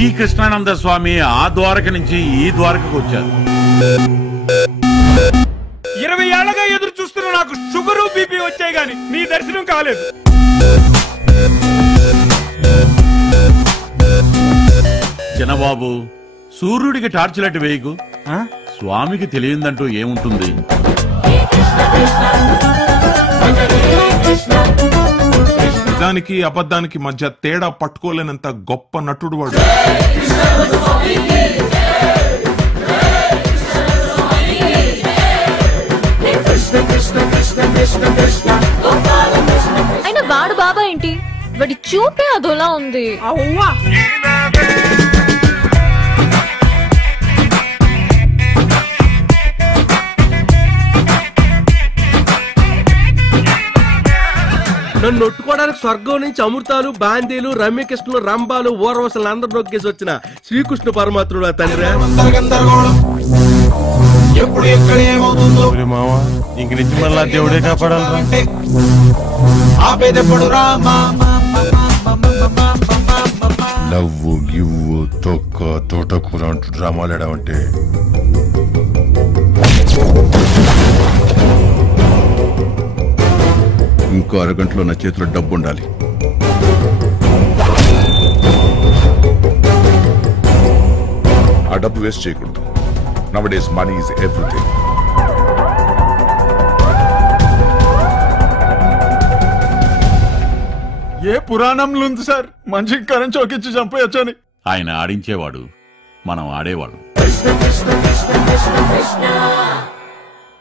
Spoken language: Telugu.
ఈ కృష్ణానంద స్వామి ఆ ద్వారక నుంచి ఈ ద్వారకకు వచ్చారు. 20 ఏళ్లగా ఎదురు చూస్తున్న నాకు షుగరు బీపీ వచ్చాయి గాని నీ దర్శనం కాలేదు. చిన్నబాబు, సూర్యుడికి టార్చ్ లైట్ వేయకు. స్వామికి తెలియదంటూ ఏముంటుంది? నిజానికి అబద్ధానికి మధ్య తేడా పట్టుకోలేనంత గొప్ప నటుడు వాడు. అయినా వాడు బాబా ఏంటి? వాడి చూపే అదోలా ఉంది. నన్ను నొట్టుకోవడానికి స్వర్గం నుంచి అమృతాలు, బాందీలు, రమ్యకృష్ణులు, రంభాలు, ఊర్వశలు అందరూ నొక్కేసి వచ్చిన శ్రీకృష్ణ పరమాత్ముడు తండ్రి. మావా ఇంక నుంచి మళ్ళా దేవుడే కాపాడాలి. నవ్వు గివ్వు తొక్క తోటకూర అంటూ డ్రామాలు ఆడామంటే ఇంకో అరగంటలో నా చేతిలో డబ్బు ఉండాలి. ఆ డబ్బు వేస్ట్ చేయకూడదు. Nowadays money is everything. ఏ పురాణంలో ఉంది సార్ మనిషికి కరెంట్ చౌకిచ్చి చంపేయచ్చని? ఆయన ఆడించేవాడు, మనం ఆడేవాడు.